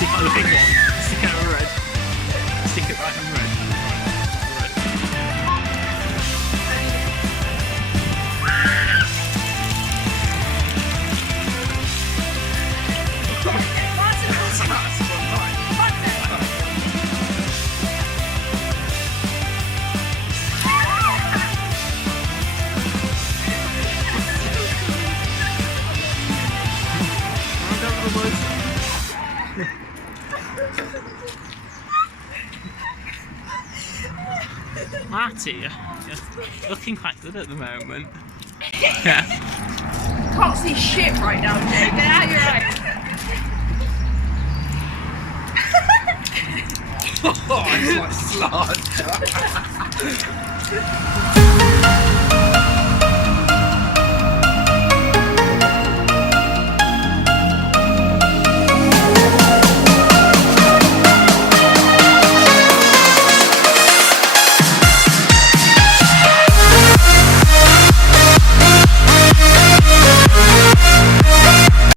Stick it on the big one. Stick it on red. Stick it right on red. Red. Marty, you're looking quite good at the moment. Yeah. Can't see shit right now, Jay. Get out of your eyes. Oh, it's like slant.